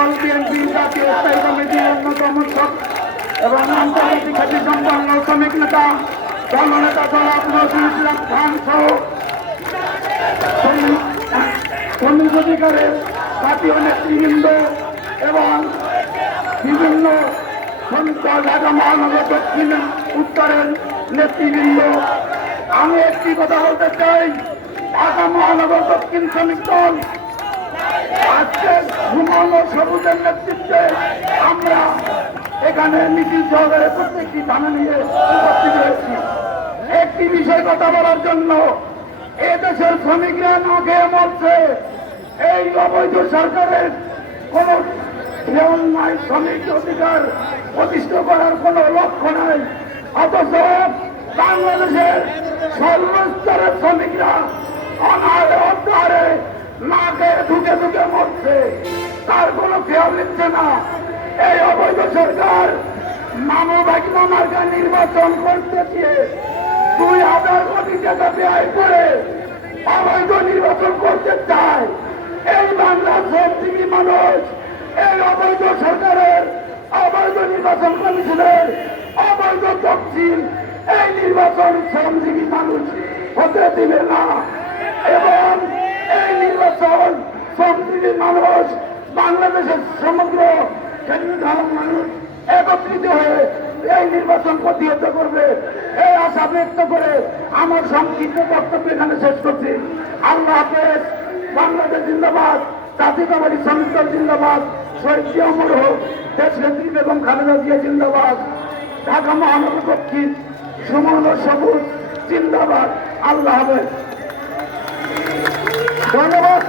দল বিএনপি জাতীয় স্থায়ী কমিটির অন্যতম এবং আন্তর্জাতিক খ্যাতি সম্পন্ন শ্রমিক নেতা দলনেতা জনাব নজরুল ইসলাম খান সহ শ্রমিক অধিকারের জাতীয় নেতৃবৃন্দ এবং বিভিন্ন ঢাকা মহানগর দক্ষিণ উত্তরের নেতৃবৃন্দ, আমি একটি কথা বলতে চাই। ঢাকা মহানগর দক্ষিণ শ্রমিক দল আজকে ঘুমানো সবুজের নেতৃত্বে আমরা এখানে মিছিল সহকারে প্রত্যেকটি থানা নিয়ে উপস্থিত হয়েছি একটি বিষয় কথা বলার জন্য। এদেশের শ্রমিকরা না খেয়ে মরছে, এই অবৈধ সরকারের কোন নিয়ম নাই, শ্রমিক অধিকার প্রতিষ্ঠা করার কোন লক্ষ্য নাই। অথচ বাংলাদেশের সর্বস্তরের শ্রমিকরা অনাহারে অর্ধাহারে না খেয়ে ঢুকে ঢুকে মরছে, তার কোনো খেয়াল নিচ্ছে না। এই অবৈধ সরকার মামার্কা নির্বাচন করতে চেয়ে 2000 কোটি টাকা ব্যয় করে অবৈধ নির্বাচন করতে চায়। এই বাংলার শ্রমজীবী মানুষ এই অবৈধ সরকারের অবৈধ নির্বাচন কমিশনের অবৈধ তফসিল এই নির্বাচন শ্রমজীবী মানুষ হতে দিবে না। এবং এই নির্বাচন শ্রমজীবী মানুষ বাংলাদেশের সমগ্র মানুষ একত্রিত হয়ে এই নির্বাচন প্রতিহত করবে, এই আশা ব্যক্ত করে আমার সংক্ষিপ্ত বক্তব্য এখানে শেষ করছি। আল্লাহ হাফেজ। বাংলাদেশ জিন্দাবাদ, জাতীয়তাবাদী শ্রমিক দল জিন্দাবাদ, শহীদ জিয়া অমর হোক, দেশ নেত্রী বেগম খালেদা জিয়া জিন্দাবাদ, ঢাকা মহানগর দক্ষিণ সুমন সবুজ জিন্দাবাদ। আল্লাহ হাফেজ। ধন্যবাদ।